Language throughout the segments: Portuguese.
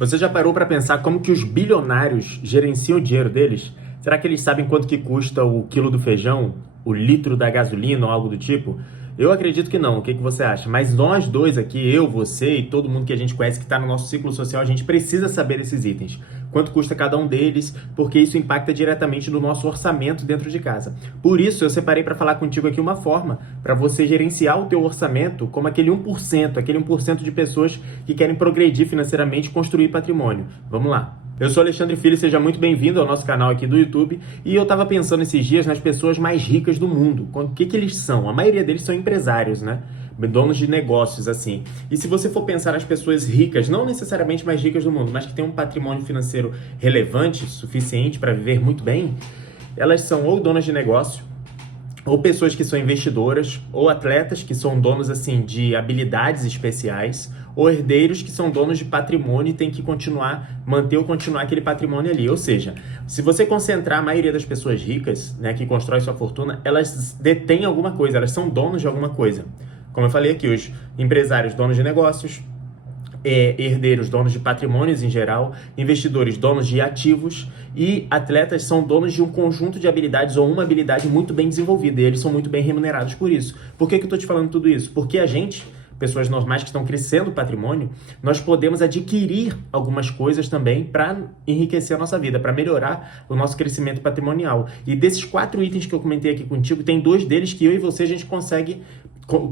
Você já parou para pensar como que os bilionários gerenciam o dinheiro deles? Será que eles sabem quanto que custa o quilo do feijão, o litro da gasolina ou algo do tipo? Eu acredito que não. O que você acha? Mas nós dois aqui, eu, você e todo mundo que a gente conhece que está no nosso ciclo social, a gente precisa saber esses itens. Quanto custa cada um deles, porque isso impacta diretamente no nosso orçamento dentro de casa. Por isso, eu separei para falar contigo aqui uma forma para você gerenciar o teu orçamento como aquele 1%, aquele 1% de pessoas que querem progredir financeiramente e construir patrimônio. Vamos lá. Eu sou Alexandre Filho, seja muito bem-vindo ao nosso canal aqui do YouTube. E eu estava pensando esses dias nas pessoas mais ricas do mundo. O que eles são? A maioria deles são empresários, né? Donos de negócios, assim. E se você for pensar nas pessoas ricas, não necessariamente mais ricas do mundo, mas que têm um patrimônio financeiro relevante, suficiente para viver muito bem, elas são ou donas de negócio, ou pessoas que são investidoras, ou atletas que são donos assim de habilidades especiais, ou herdeiros que são donos de patrimônio e tem que manter ou continuar aquele patrimônio ali. Ou seja, se você concentrar a maioria das pessoas ricas, né, que constrói sua fortuna, elas detêm alguma coisa, elas são donos de alguma coisa. Como eu falei aqui, os empresários, donos de negócios, herdeiros, donos de patrimônios em geral, investidores, donos de ativos, e atletas são donos de um conjunto de habilidades ou uma habilidade muito bem desenvolvida, e eles são muito bem remunerados por isso. Por que eu estou te falando tudo isso? Porque a gente, pessoas normais que estão crescendo o patrimônio, nós podemos adquirir algumas coisas também para enriquecer a nossa vida, para melhorar o nosso crescimento patrimonial. E desses 4 itens que eu comentei aqui contigo, tem 2 deles que eu e você a gente consegue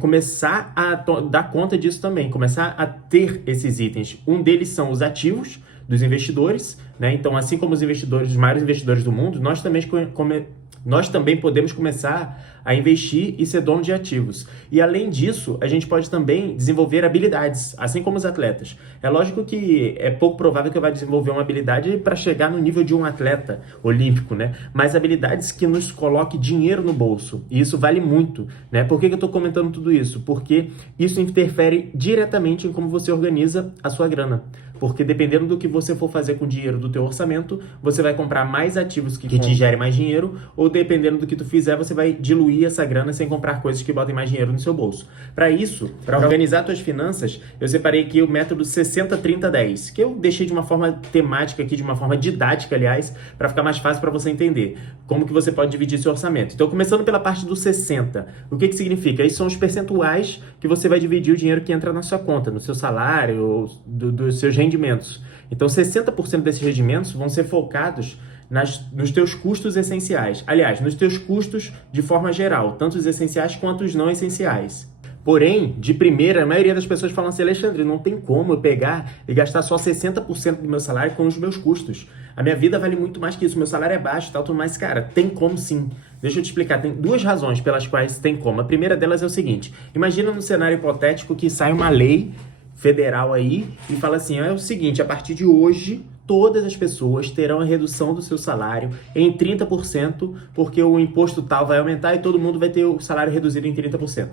começar a dar conta disso também, começar a ter esses itens. Um deles são os ativos dos investidores, né? Então, assim como os investidores, os maiores investidores do mundo, nós também podemos começar a investir e ser dono de ativos. E além disso, a gente pode também desenvolver habilidades, assim como os atletas. É lógico que é pouco provável que eu vá desenvolver uma habilidade para chegar no nível de um atleta olímpico, né? Mas habilidades que nos coloque dinheiro no bolso. E isso vale muito, né? Por que eu estou comentando tudo isso? Porque isso interfere diretamente em como você organiza a sua grana. Porque dependendo do que você for fazer com o dinheiro do teu orçamento, você vai comprar mais ativos que te gerem mais dinheiro, ou dependendo do que tu fizer, você vai diluir essa grana sem comprar coisas que botem mais dinheiro no seu bolso. Para isso, para organizar tuas finanças, eu separei aqui o método 60-30-10, que eu deixei de uma forma temática aqui, de uma forma didática, aliás, para ficar mais fácil para você entender como que você pode dividir seu orçamento. Então, começando pela parte do 60, o que significa? Esses são os percentuais que você vai dividir o dinheiro que entra na sua conta, no seu salário, dos seus rendimentos. Então, 60% desses rendimentos vão ser focados nos teus custos essenciais. Aliás, nos teus custos de forma geral, tanto os essenciais quanto os não essenciais. Porém, de primeira, a maioria das pessoas falam assim: Alexandre, não tem como eu pegar e gastar só 60% do meu salário com os meus custos. A minha vida vale muito mais que isso, meu salário é baixo e tal, tudo mais. Cara, tem como sim. Deixa eu te explicar, tem 2 razões pelas quais tem como. A primeira delas é o seguinte: imagina num cenário hipotético que sai uma lei federal aí e fala assim: é o seguinte, a partir de hoje todas as pessoas terão a redução do seu salário em 30%, porque o imposto tal vai aumentar e todo mundo vai ter o salário reduzido em 30%.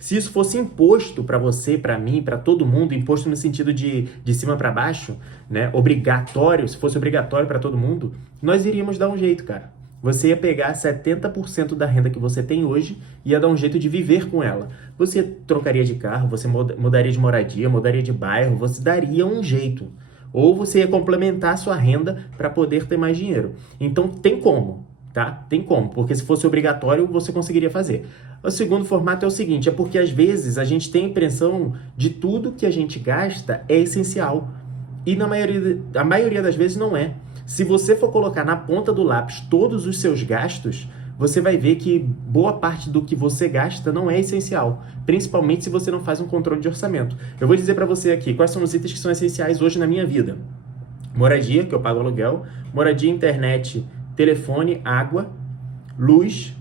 Se isso fosse imposto para você, para mim, para todo mundo, imposto no sentido de cima para baixo, né, obrigatório, se fosse obrigatório para todo mundo, nós iríamos dar um jeito, cara. Você ia pegar 70% da renda que você tem hoje e ia dar um jeito de viver com ela. Você trocaria de carro, você mudaria de moradia, mudaria de bairro, você daria um jeito. Ou você ia complementar a sua renda para poder ter mais dinheiro. Então tem como, tá? Tem como, porque se fosse obrigatório você conseguiria fazer. O segundo formato é o seguinte: é porque às vezes a gente tem a impressão de tudo que a gente gasta é essencial. E a maioria das vezes não é. Se você for colocar na ponta do lápis todos os seus gastos, você vai ver que boa parte do que você gasta não é essencial, principalmente se você não faz um controle de orçamento. Eu vou dizer para você aqui quais são os itens que são essenciais hoje na minha vida. Moradia, que eu pago aluguel, moradia, internet, telefone, água, luz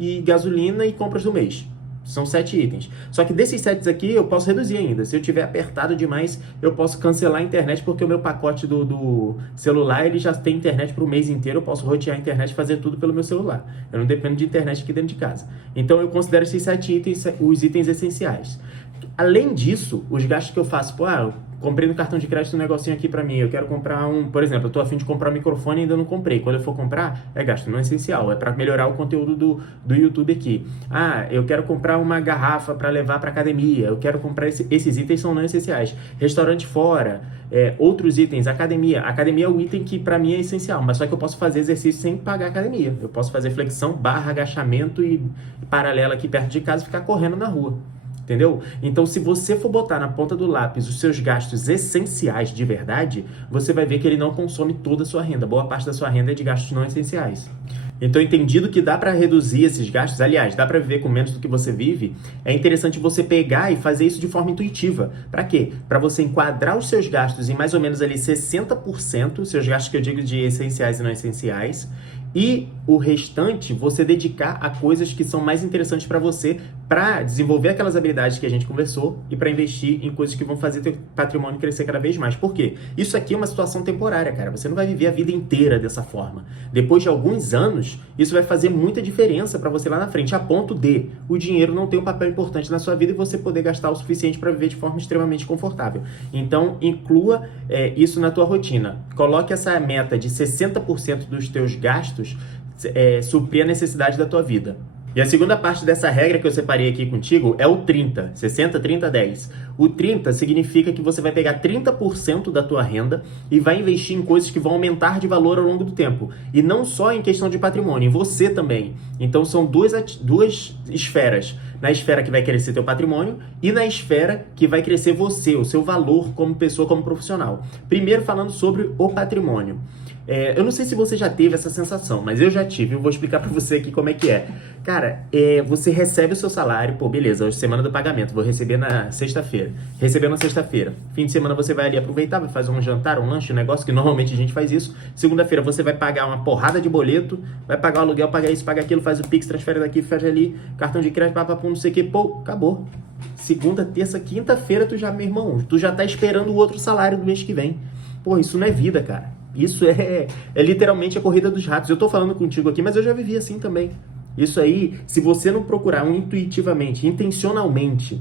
e gasolina e compras do mês. São 7 itens. Só que desses 7 aqui eu posso reduzir ainda. Se eu tiver apertado demais, eu posso cancelar a internet, porque o meu pacote do celular ele já tem internet para o mês inteiro. Eu posso rotear a internet e fazer tudo pelo meu celular. Eu não dependo de internet aqui dentro de casa. Então eu considero esses 7 itens os itens essenciais. Além disso, os gastos que eu faço, comprei no cartão de crédito um negocinho aqui pra mim, eu quero comprar por exemplo, eu tô a fim de comprar um microfone e ainda não comprei. Quando eu for comprar, é gasto não essencial, é pra melhorar o conteúdo do YouTube aqui. Ah, eu quero comprar uma garrafa pra levar pra academia, eu quero comprar esses itens são não essenciais. Restaurante fora, outros itens, academia. Academia é o item que pra mim é essencial, mas só que eu posso fazer exercício sem pagar academia. Eu posso fazer flexão, barra, agachamento e paralela aqui perto de casa e ficar correndo na rua. Entendeu? Então, se você for botar na ponta do lápis os seus gastos essenciais de verdade, você vai ver que ele não consome toda a sua renda. Boa parte da sua renda é de gastos não essenciais. Então, entendido que dá para reduzir esses gastos, aliás, dá para viver com menos do que você vive, é interessante você pegar e fazer isso de forma intuitiva. Para quê? Para você enquadrar os seus gastos em mais ou menos ali 60%, seus gastos que eu digo de essenciais e não essenciais, e o restante você dedicar a coisas que são mais interessantes para você, para desenvolver aquelas habilidades que a gente conversou e para investir em coisas que vão fazer teu patrimônio crescer cada vez mais. Por quê? Isso aqui é uma situação temporária, cara. Você não vai viver a vida inteira dessa forma. Depois de alguns anos, isso vai fazer muita diferença para você lá na frente, a ponto de o dinheiro não ter um papel importante na sua vida e você poder gastar o suficiente para viver de forma extremamente confortável. Então, inclua isso na tua rotina. Coloque essa meta de 60% dos teus gastos suprir a necessidade da tua vida. E a segunda parte dessa regra que eu separei aqui contigo é o 30, 60, 30, 10. O 30 significa que você vai pegar 30% da tua renda e vai investir em coisas que vão aumentar de valor ao longo do tempo. E não só em questão de patrimônio, em você também. Então são duas esferas. Na esfera que vai crescer teu patrimônio e na esfera que vai crescer você, o seu valor como pessoa, como profissional. Primeiro falando sobre o patrimônio. Eu não sei se você já teve essa sensação, mas eu já tive. Eu vou explicar pra você aqui como é que é. Cara, você recebe o seu salário, pô, beleza, hoje é semana do pagamento, vou receber na sexta-feira. Recebeu na sexta-feira. Fim de semana você vai ali aproveitar, vai fazer um jantar, um lanche, um negócio, que normalmente a gente faz isso. Segunda-feira você vai pagar uma porrada de boleto, vai pagar o aluguel, pagar isso, pagar aquilo, faz o Pix, transfere daqui, faz ali, cartão de crédito, papapum, não sei o que, pô, acabou. Segunda, terça, quinta-feira, meu irmão, tu já tá esperando o outro salário do mês que vem. Pô, isso não é vida, cara. Isso é literalmente a corrida dos ratos. Eu tô falando contigo aqui, mas eu já vivi assim também. Isso aí, se você não procurar intuitivamente, intencionalmente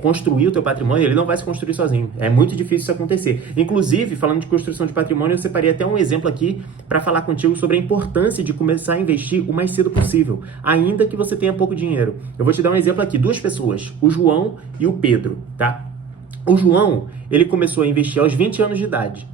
construir o teu patrimônio, ele não vai se construir sozinho. É muito difícil isso acontecer. Inclusive, falando de construção de patrimônio, eu separei até um exemplo aqui para falar contigo sobre a importância de começar a investir o mais cedo possível, ainda que você tenha pouco dinheiro. Eu vou te dar um exemplo aqui, duas pessoas, o João e o Pedro, tá? O João, ele começou a investir aos 20 anos de idade.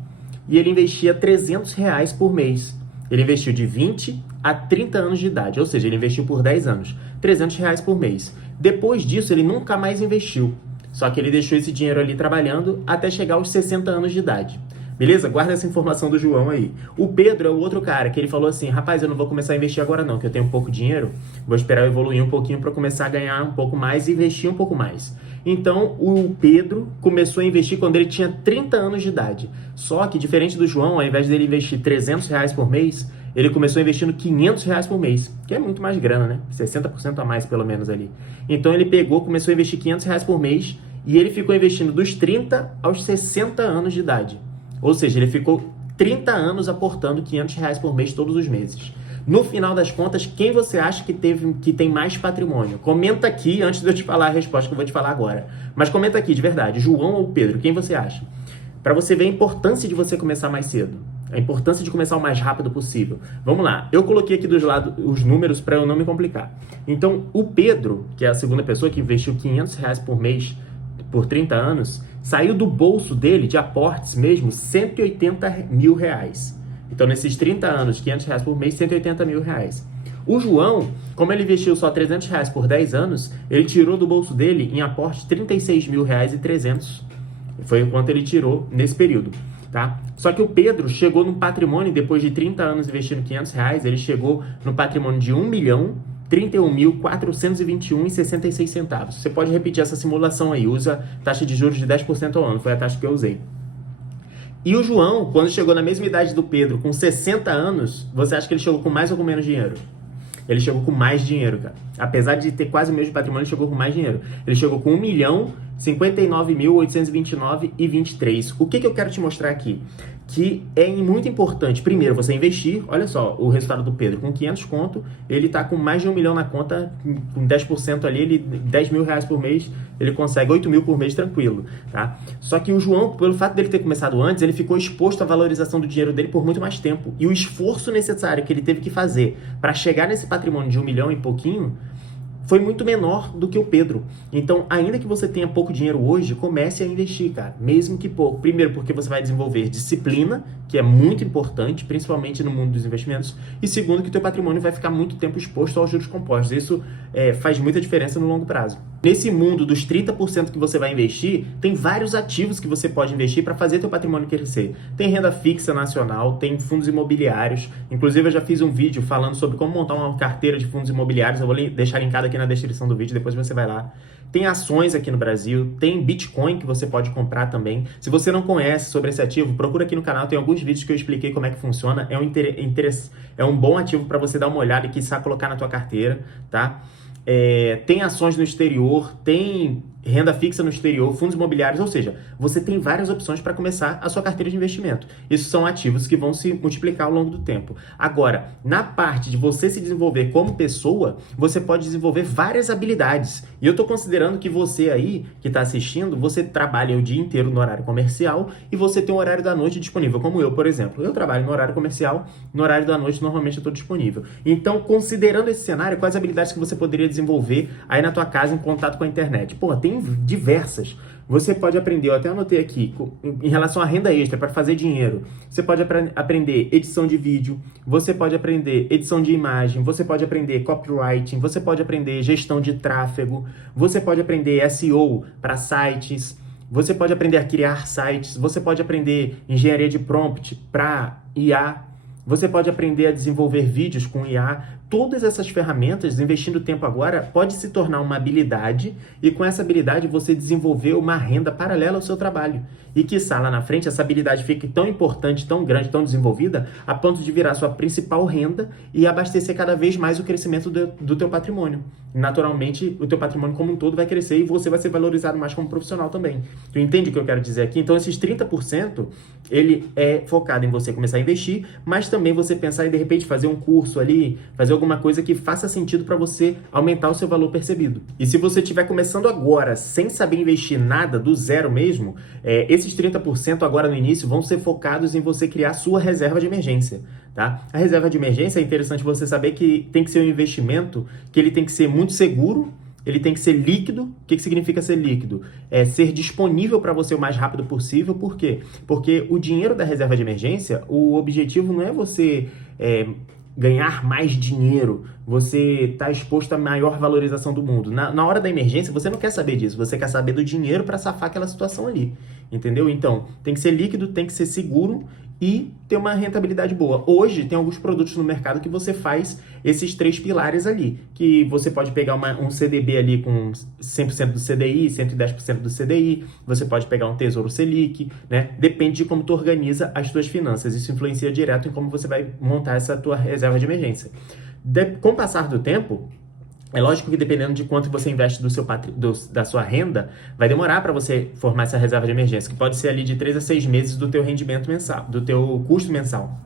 E ele investia R$300 por mês. Ele investiu de 20 a 30 anos de idade, ou seja, ele investiu por 10 anos, R$300 por mês. Depois disso, ele nunca mais investiu. Só que ele deixou esse dinheiro ali trabalhando até chegar aos 60 anos de idade. Beleza? Guarda essa informação do João aí. O Pedro é o outro cara que ele falou assim, rapaz, eu não vou começar a investir agora não, que eu tenho pouco dinheiro, vou esperar eu evoluir um pouquinho para começar a ganhar um pouco mais e investir um pouco mais. Então, o Pedro começou a investir quando ele tinha 30 anos de idade. Só que, diferente do João, ao invés dele investir R$300 por mês, ele começou investindo R$500 por mês, que é muito mais grana, né? 60% a mais, pelo menos, ali. Então, ele começou a investir R$500 por mês e ele ficou investindo dos 30 aos 60 anos de idade. Ou seja, ele ficou 30 anos aportando R$500 por mês todos os meses. No final das contas, quem você acha que tem mais patrimônio? Comenta aqui, antes de eu te falar a resposta que eu vou te falar agora. Mas comenta aqui, de verdade, João ou Pedro, quem você acha? Para você ver a importância de você começar mais cedo. A importância de começar o mais rápido possível. Vamos lá, eu coloquei aqui dos lados os números para eu não me complicar. Então, o Pedro, que é a segunda pessoa que investiu R$500 por mês por 30 anos, saiu do bolso dele, de aportes mesmo, R$180 mil. Então, nesses 30 anos, R$500 por mês, R$180 mil. O João, como ele investiu só R$300 por 10 anos, ele tirou do bolso dele, em aporte, R$36.300. Foi o quanto ele tirou nesse período, tá? Só que o Pedro chegou no patrimônio, depois de 30 anos investindo R$500, ele chegou no patrimônio de R$1.031.421,66. Você pode repetir essa simulação aí, usa taxa de juros de 10% ao ano, foi a taxa que eu usei. E o João, quando chegou na mesma idade do Pedro, com 60 anos, você acha que ele chegou com mais ou com menos dinheiro? Ele chegou com mais dinheiro, cara. Apesar de ter quase o mesmo patrimônio, ele chegou com mais dinheiro. Ele chegou com 1.059.829,23. O que eu quero te mostrar aqui? Que é muito importante, primeiro, você investir. Olha só o resultado do Pedro, com 500 conto, ele tá com mais de 1 milhão na conta, com 10% ali, ele 10 mil reais por mês, ele consegue 8 mil por mês tranquilo, tá? Só que o João, pelo fato dele ter começado antes, ele ficou exposto à valorização do dinheiro dele por muito mais tempo. E o esforço necessário que ele teve que fazer para chegar nesse patrimônio de 1 milhão e pouquinho foi muito menor do que o Pedro. Então, ainda que você tenha pouco dinheiro hoje, comece a investir, cara, mesmo que pouco. Primeiro, porque você vai desenvolver disciplina, que é muito importante, principalmente no mundo dos investimentos. E segundo, que o teu patrimônio vai ficar muito tempo exposto aos juros compostos. Isso faz muita diferença no longo prazo. Nesse mundo dos 30% que você vai investir, tem vários ativos que você pode investir para fazer teu patrimônio crescer. Tem renda fixa nacional, tem fundos imobiliários. Inclusive, eu já fiz um vídeo falando sobre como montar uma carteira de fundos imobiliários. Eu vou deixar linkado aqui na descrição do vídeo, depois você vai lá. Tem ações aqui no Brasil, tem Bitcoin que você pode comprar também. Se você não conhece sobre esse ativo, procura aqui no canal, tem alguns vídeos que eu expliquei como é que funciona. É um bom ativo para você dar uma olhada e quiçá colocar na tua carteira, tá? Tem ações no exterior, tem renda fixa no exterior, fundos imobiliários, ou seja, você tem várias opções para começar a sua carteira de investimento. Isso são ativos que vão se multiplicar ao longo do tempo. Agora, na parte de você se desenvolver como pessoa, você pode desenvolver várias habilidades. E eu estou considerando que você aí, que está assistindo, você trabalha o dia inteiro no horário comercial e você tem um horário da noite disponível, como eu, por exemplo. Eu trabalho no horário comercial, no horário da noite normalmente eu estou disponível. Então, considerando esse cenário, quais habilidades que você poderia desenvolver aí na tua casa em contato com a internet? Pô, tem diversas. Você pode aprender, eu até anotei aqui, em relação à renda extra, para fazer dinheiro. Você pode aprender edição de vídeo, você pode aprender edição de imagem, você pode aprender copywriting, você pode aprender gestão de tráfego, você pode aprender SEO para sites, você pode aprender a criar sites, você pode aprender engenharia de prompt para IA, você pode aprender a desenvolver vídeos com IA. Todas essas ferramentas, investindo tempo agora, pode se tornar uma habilidade e com essa habilidade você desenvolver uma renda paralela ao seu trabalho. E quiçá lá na frente essa habilidade fique tão importante, tão grande, tão desenvolvida, a ponto de virar sua principal renda e abastecer cada vez mais o crescimento do teu patrimônio. Naturalmente, o teu patrimônio como um todo vai crescer e você vai ser valorizado mais como profissional também. Tu entende o que eu quero dizer aqui? Então, esses 30%, ele é focado em você começar a investir, mas também você pensar em, de repente, fazer um curso ali, fazer alguma coisa que faça sentido para você aumentar o seu valor percebido. E se você estiver começando agora, sem saber investir nada, do zero mesmo, esses 30% agora no início vão ser focados em você criar a sua reserva de emergência, tá? A reserva de emergência é interessante você saber que tem que ser um investimento que ele tem que ser muito seguro, ele tem que ser líquido. O que significa ser líquido? É ser disponível para você o mais rápido possível. Por quê? Porque o dinheiro da reserva de emergência, o objetivo não é você ganhar mais dinheiro, você está exposto à maior valorização do mundo. Na hora da emergência, você não quer saber disso, você quer saber do dinheiro para safar aquela situação ali, entendeu? Então, tem que ser líquido, tem que ser seguro e ter uma rentabilidade boa. Hoje, tem alguns produtos no mercado que você faz esses 3 pilares ali, que você pode pegar um CDB ali com 100% do CDI, 110% do CDI, você pode pegar um Tesouro Selic, né? Depende de como tu organiza as tuas finanças. Isso influencia direto em como você vai montar essa tua reserva de emergência. Com o passar do tempo, é lógico que dependendo de quanto você investe da sua renda, vai demorar para você formar essa reserva de emergência, que pode ser ali de 3 a 6 meses do teu rendimento mensal, do teu custo mensal.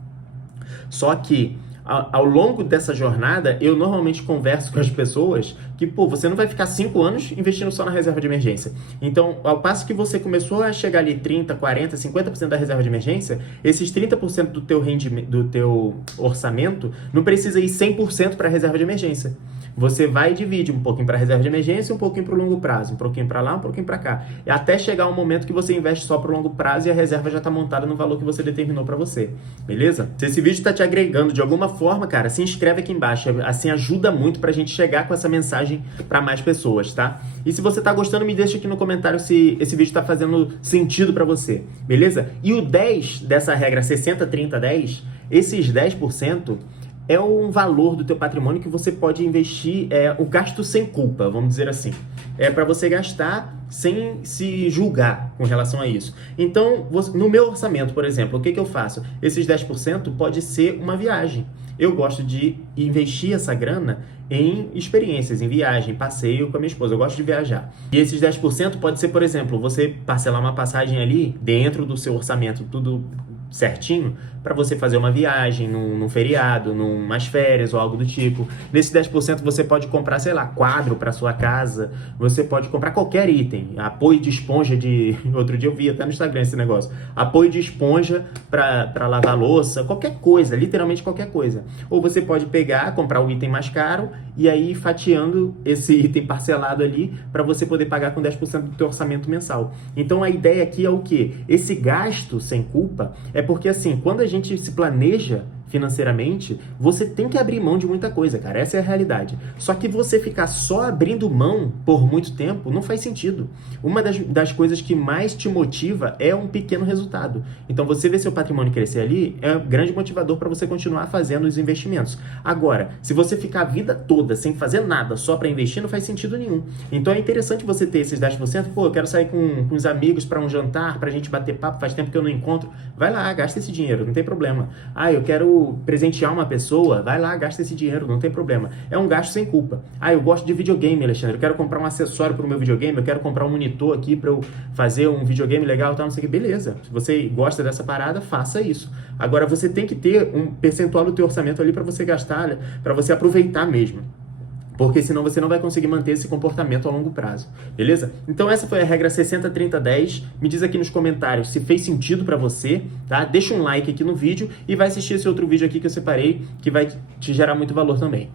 Só que ao longo dessa jornada, eu normalmente converso com as pessoas que, você não vai ficar 5 anos investindo só na reserva de emergência. Então, ao passo que você começou a chegar ali 30, 40, 50% da reserva de emergência, esses 30% do teu rendimento, do teu orçamento, não precisa ir 100% para a reserva de emergência. Você vai e divide um pouquinho para a reserva de emergência, um pouquinho para o longo prazo, um pouquinho para lá, um pouquinho para cá. E até chegar um momento que você investe só para o longo prazo e a reserva já está montada no valor que você determinou para você. Beleza? Se esse vídeo está te agregando de alguma forma, cara, se inscreve aqui embaixo. Assim ajuda muito para a gente chegar com essa mensagem para mais pessoas, tá? E se você está gostando, me deixa aqui no comentário se esse vídeo está fazendo sentido para você. Beleza? E o 10 dessa regra 60, 30, 10, esses 10%... é um valor do teu patrimônio que você pode investir, o gasto sem culpa, vamos dizer assim. É para você gastar sem se julgar com relação a isso. Então, no meu orçamento, por exemplo, o que eu faço? Esses 10% pode ser uma viagem. Eu gosto de investir essa grana em experiências, em viagem, passeio com a minha esposa. Eu gosto de viajar. E esses 10% pode ser, por exemplo, você parcelar uma passagem ali dentro do seu orçamento, tudo certinho, para você fazer uma viagem num feriado, numas férias ou algo do tipo. Nesse 10% você pode comprar, sei lá, quadro para sua casa, você pode comprar qualquer item, apoio de esponja de... Outro dia eu vi até no Instagram esse negócio. Apoio de esponja para lavar louça, qualquer coisa, literalmente qualquer coisa. Ou você pode pegar, comprar o item mais caro e aí ir fatiando esse item parcelado ali para você poder pagar com 10% do teu orçamento mensal. Então a ideia aqui é o quê? Esse gasto sem culpa é porque assim, quando a gente se planeja financeiramente, você tem que abrir mão de muita coisa, cara. Essa é a realidade. Só que você ficar só abrindo mão por muito tempo não faz sentido. Uma das coisas que mais te motiva é um pequeno resultado. Então, você ver seu patrimônio crescer ali é um grande motivador para você continuar fazendo os investimentos. Agora, se você ficar a vida toda sem fazer nada só para investir, não faz sentido nenhum. Então, é interessante você ter esses 10%. Pô, eu quero sair com os amigos para um jantar, para a gente bater papo, faz tempo que eu não encontro. Vai lá, gasta esse dinheiro, não tem problema. Ah, eu quero presentear uma pessoa, vai lá, gasta esse dinheiro, não tem problema. É um gasto sem culpa. Ah, eu gosto de videogame, Alexandre, eu quero comprar um acessório para o meu videogame, eu quero comprar um monitor aqui para eu fazer um videogame legal, tal, não sei o que. Beleza, se você gosta dessa parada, faça isso. Agora, você tem que ter um percentual do teu orçamento ali para você gastar, para você aproveitar mesmo. Porque senão você não vai conseguir manter esse comportamento a longo prazo, beleza? Então essa foi a regra 60-30-10. Me diz aqui nos comentários se fez sentido pra você, tá? Deixa um like aqui no vídeo e vai assistir esse outro vídeo aqui que eu separei, que vai te gerar muito valor também.